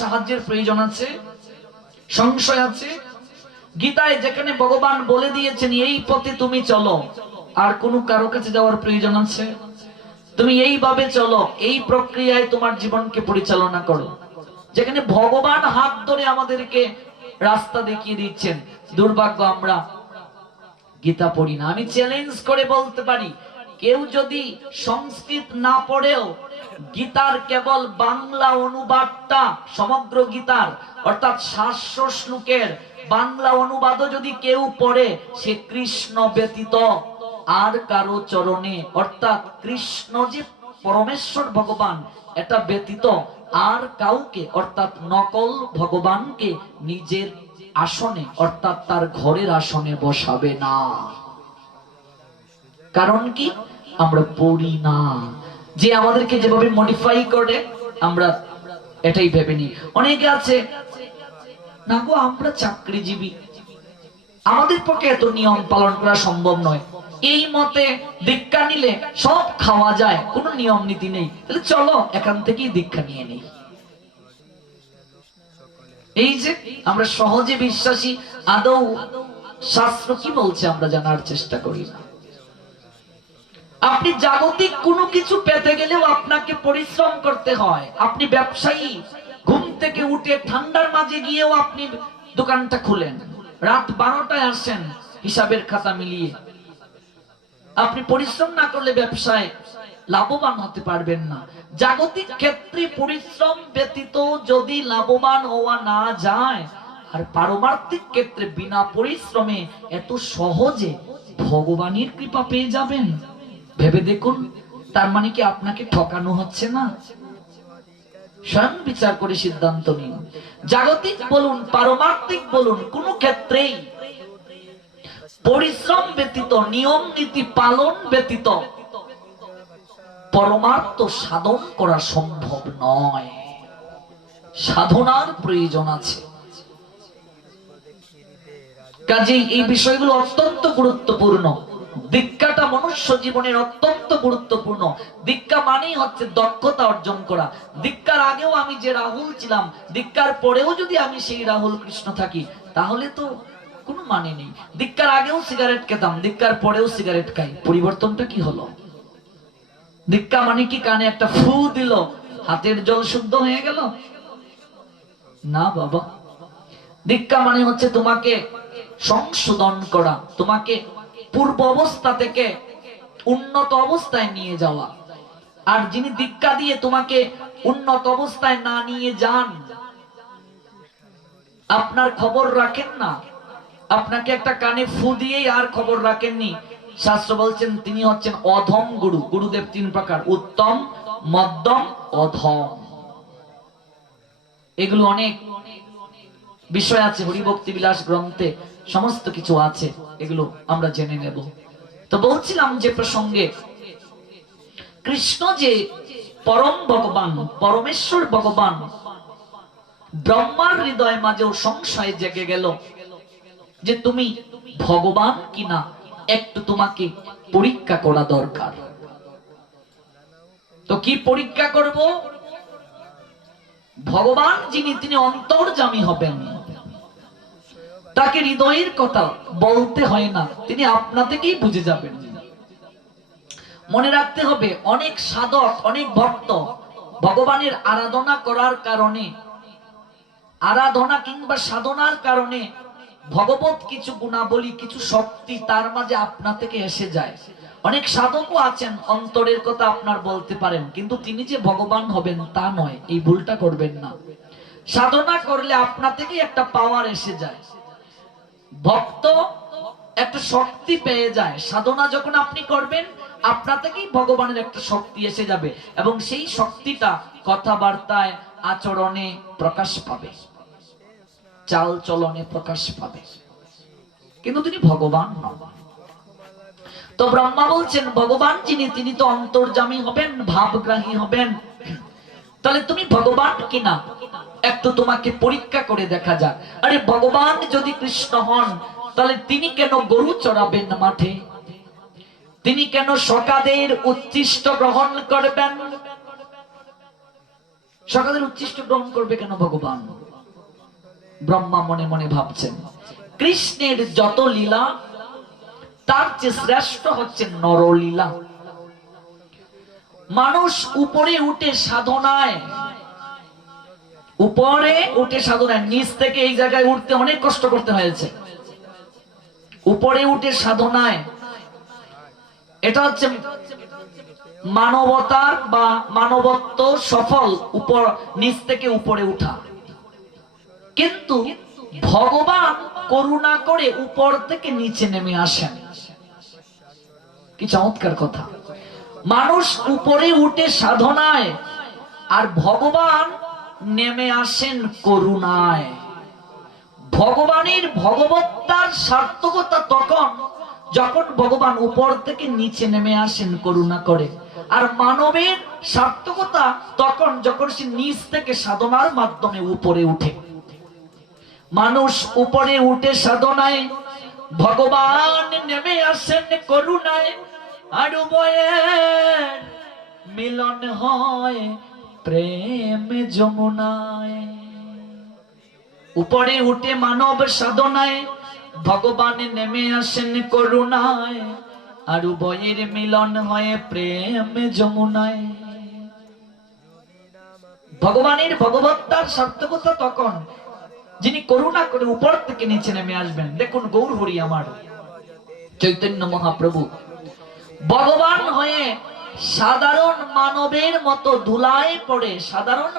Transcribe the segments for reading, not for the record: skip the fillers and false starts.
সাহায্যের প্রয়োজন আছে, সংশয় আছে? গীতায় যেখানে ভগবান বলে দিয়েছেন এই পথে তুমি চলো, আর কোনো কারো কাছে যাওয়ার প্রয়োজন আছে? তুমি এইভাবে চলো, এই প্রক্রিয়ায় তোমার জীবনকে পরিচালনা করো। যেখানে ভগবান হাত ধরে আমাদেরকে রাস্তা দেখিয়ে দিচ্ছেন, দুর্ভাগ্য আমরা গীতা পড়ি না। আমি চ্যালেঞ্জ করে বলতে পারি, কেউ যদি সংস্কৃত না পড়েও গীতার কেবল বাংলা অনুবাদটা, সমগ্র গীতার অর্থাৎ 700 শ্লোকের বাংলা অনুবাদও যদি কেউ পড়ে, সে কৃষ্ণ ব্যতীত আর কারো চরণে, অর্থাৎ কৃষ্ণ যে পরমেশ্বর ভগবান, এটা ব্যতীত আর কাউকে, অর্থাৎ নকল ভগবানকে নিজের আসনে, অর্থাৎ তার ঘরের আসনে বসাবে না। কারণ কি? আমরা পড়ি না। যে আমাদেরকে যেভাবে মডিফাই করে আমরা এটাই ভেবে নিই। অনেকে আছে, না গো আমরা চাকরিজীবী, আমাদের পক্ষে এত নিয়ম পালন করা সম্ভব নয়, এই মতে দীক্ষা নিলে সব খাওয়া যায়, কোনো নিয়ম নীতি নেই, তাহলে চলো এখান থেকেই দীক্ষা নিয়ে নিই। এই যে আমরা সহজে বিশ্বাসী, আদৌ শাস্ত্র কি বলছে আমরা জানার চেষ্টা করি না। আপনি জাগতিক কোনো কিছু পেতে গেলেও আপনাকে পরিশ্রম করতে হয়। আপনি ব্যবসায়ী, ঘুম থেকে উঠে ঠান্ডার মাঝে গিয়েও আপনি দোকানটা খুলেন, রাত 12টায় আসেন হিসাবের খাতা মিলিয়ে। আপনি পরিশ্রম না করলে ব্যবসায় লাভবান হতে পারবেন না। জাগতিক ক্ষেত্রে পরিশ্রম ব্যতীত যদি লাভবান হওয়া না যায়, আর পারমার্থিক ক্ষেত্রে বিনা পরিশ্রমে এত সহজে ভগবানের কৃপা পেয়ে যাবেন, ভেবে দেখুন। তার মানে কি আপনাকে ঠকানো হচ্ছে না? স্বয়ং বিচার করে সিদ্ধান্ত নিন। জাগতিক বলুন, পারমার্থিক বলুন, কোন ক্ষেত্রেই পরিশ্রম ব্যতীত, নিয়ম নীতি পালন ব্যতীত পরমার্থ সাধন করা সম্ভব নয়। সাধনার প্রয়োজন আছে। কাজেই এই বিষয়গুলো অত্যন্ত গুরুত্বপূর্ণ। দীক্ষাটা মনুষ্য জীবনের অত্যন্ত গুরুত্বপূর্ণ। দীক্ষা মানেই হচ্ছে দক্ষতা অর্জন করা। দীক্ষার আগেও আমি যে রাহুল ছিলাম, দীক্ষার পরেও যদি আমি সেই রাহুল কৃষ্ণ থাকি, তাহলে তো কোনো মানে নেই। দীক্ষার আগেও সিগারেট খেতাম, দীক্ষার পরেও সিগারেট খাই, পরিবর্তনটা কি হলো? দীক্ষা মানে কি কানে একটা ফু দিল, হাতের জল শুদ্ধ হয়ে গেল? না বাবা, দীক্ষা মানে হচ্ছে তোমাকে সংশোধন করা, তোমাকে পূর্ব অবস্থা থেকে উন্নত অবস্থায় নিয়ে যাওয়া। আর যিনি দীক্ষা দিয়ে তোমাকে উন্নত অবস্থায় না নিয়ে যান, আপনার খবর রাখেন না, আপনাকে একটা কানে ফু দিয়েই আর খবর রাখেননি, শাস্ত্র বলছেন তিনি হচ্ছেন অধম গুরু। গুরুদেব 3 প্রকার, উত্তম, মধ্যম, অধম। এগুলো অনেক বিষয় আছে, হরিভক্তি বিলাস গ্রন্থে সমস্ত কিছু আছে, এগুলো আমরা জেনে নেব। তো বলছিলাম যে প্রসঙ্গে, কৃষ্ণ যে পরম ভগবান, পরমেশ্বর ভগবান, ব্রহ্মার হৃদয় মাঝেও সংশয় জেগে গেল যে তুমি ভগবান কিনা, একটু তোমাকে পরীক্ষা করা দরকার। তো কি পরীক্ষা করব? ভগবান যিনি, তিনি অন্তর্যামী হবেন, তাকে হৃদয়ের কথা বলতে হয় না, তিনি আপনা থেকেই বুঝে যাবেন। মনে রাখতে হবে, অনেক সাধক, অনেক ভক্ত ভগবানের আরাধনা করার কারণে, আরাধনা কিংবা সাধনার কারণে ভগবত কিছু গুণাবলী, কিছু শক্তি তার মাঝে আপনা থেকে এসে যায়। অনেক সাধকও আছেন অন্তরের কথা আপনার বলতে পারেন, কিন্তু তিনি যে ভগবান হবেন তা নয়, এই ভুলটা করবেন না। সাধনা করলে আপনা থেকে একটা পাওয়ার এসে যায়, ভক্ত একটা শক্তি পেয়ে যায়। সাধনা যখন আপনি করবেন, আপনা থেকেই ভগবানের একটা শক্তি এসে যাবে, এবং সেই শক্তিটা কথাবার্তায়, আচরণে প্রকাশ পাবে, চাল চলনে প্রকাশ পাবে, কিন্তু তিনি ভগবান নন। তো ব্রহ্মা বলছেন, ভগবান যিনি, তিনি তো অন্তর্যামী হবেন, ভাবগ্রাহী হবেন, তাহলে তুমি ভগবান কিনা একটু তোমাকে পরীক্ষা করে দেখা যাক। আরে ভগবান যদি কৃষ্ণ হন, তাহলে তিনি কেন গরু চড়াবেন মাঠে? তিনি কেন সকাদের উচ্ছিষ্ট গ্রহণ করবেন? সকালের উচ্ছিষ্ট গ্রহণ করবে কেন ভগবান? ব্রহ্মা মনে মনে ভাবছেন, কৃষ্ণের যত লীলা তার চেয়ে শ্রেষ্ঠ হচ্ছে নরলীলা। মানুষ উপরে উঠে সাধনায়, নিচ থেকে এই জায়গায় উঠতে অনেক কষ্ট করতে হয়েছে। উপরে উঠে সাধনায়, এটা হচ্ছে মানবতার বা মানবত্ব সফল, উপর নিচ থেকে উপরে উঠা। কিন্তু ভগবান করুণা করে উপর থেকে নিচে নেমে আসেন। কি চমৎকার কথা! মানুষ উপরে উঠে সাধনায়, আর ভগবান নেমে আসেন করুণায়। ভগবানের ভগবত্তার সার্থকতা তখন যখন ভগবান উপর থেকে নিচে নেমে আসেন করুণা করে, আর মানবের সার্থকতা তখন যখন সে নিচ থেকে সাধনার মাধ্যমে উপরে উঠে। মানুষ উপরে উঠে সাধনায়, ভগবান নেমে আসেন করুণায়, আর উভয়ের মিলন হয় প্রেম যমুনায়। উপরে উঠে মানব সাধনায়, ভগবান নেমে আসেন করুণায়, আর উভয়ের মিলন হয় প্রেম যমুনায়। ভগবানের ভগবত্তার সার্থকতা তখন যিনি করুণা করে উপর থেকে নিচে নেমে আসবেন। দেখুন গৌর হরি আমার চৈতন্য মহাপ্রভু ভগবান হয়ে সাধারণ মানবের মতো ধুলায় পড়ে, সাধারণ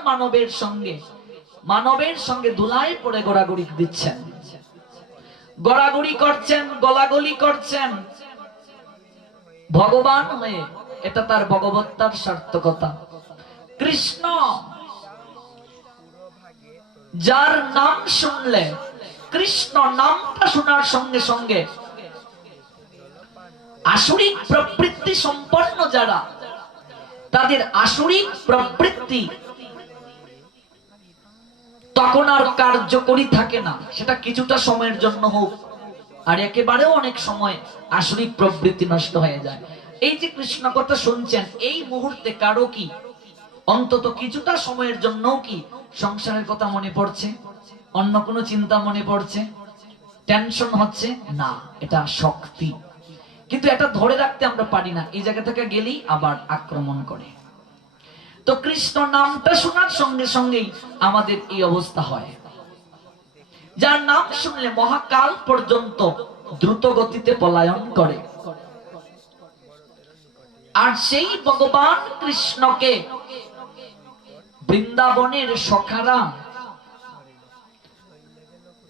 মানবের সঙ্গে ধুলায় পড়ে গড়াগড়ি দিচ্ছেন, গড়াগড়ি করছেন, গলাগলি করছেন ভগবান হয়ে। এটা তার ভগবত্তার সার্থকতা। কৃষ্ণ, যার নাম শুনলে, কৃষ্ণ নামটা শোনার সঙ্গে সঙ্গে আসুরিক প্রবৃত্তি সম্পন্ন যারা, তাদের আসুরিক প্রবৃত্তি তখন আর কার্যকরী থাকে না। সেটা কিছুটা সময়ের জন্য হোক, আর একেবারেও অনেক সময় আসুরিক প্রবৃত্তি নষ্ট হয়ে যায়। এই যে কৃষ্ণ কথা শুনছেন, এই মুহূর্তে কারো কি অন্তত কিছুটা সময়ের জন্য কি সংসারের কথা মনে পড়ছে, অন্য কোনো চিন্তা মনে পড়ছে, টেনশন হচ্ছে? না, এটা শক্তি। কিন্তু এটা ধরে রাখতে আমরা পারি না, এই জায়গা থেকে গেলেই আবার আক্রমণ করে। তো কৃষ্ণ নামটা শোনার সঙ্গে সঙ্গেই আমাদের এই অবস্থা হয়। যার নাম শুনলে মহাকাল পর্যন্ত দ্রুত গতিতে পলায়ন করে। আর সেই ভগবান কৃষ্ণকে বৃন্দাবনের সখারা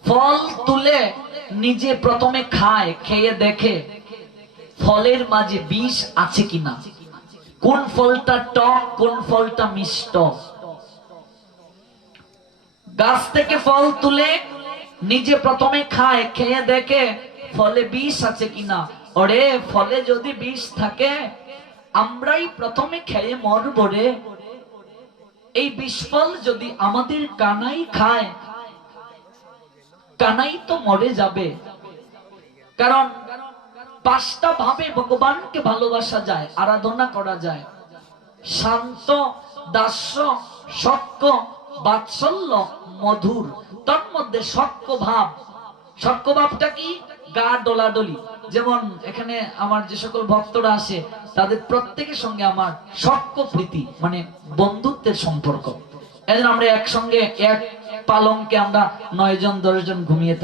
ফল তুলে নিজে প্রথমে খায়, খেয়ে দেখে ফলের মাঝে বিষ আছে কিনা, কোন ফলটা টক, কোন ফলটা মিষ্ট। গাছ থেকে ফল তুলে নিজে প্রথমে খায়, খেয়ে দেখে ফলে বিষ আছে কিনা। ওরে, ফলে যদি বিষ থাকে আমরাই প্রথমে খেয়ে মরব রে। এই বিষ ফল যদি আমাদের কানাই খায়, কানাই তো মরে যাবে। কারণ পাঁচটা ভাবে ভগবানকে ভালোবাসা যায়, আরাধনা করা যায়। শান্ত, দাস্য, সক্য, বাৎসল্য, মধুর। তার মধ্যে সক্য ভাবটা কি? গা ডলাডলি। যেমন এখানে আমার যে সকল ভক্তরা আসে তাদের প্রত্যেকের সঙ্গে আমার সক্য প্রীতি, মানে বন্ধুত্বের সম্পর্ক। এজন্য আমরা একসঙ্গে এক পালঙ্কে আমরা 9 জন 10 জন ঘুমিয়ে থাকি।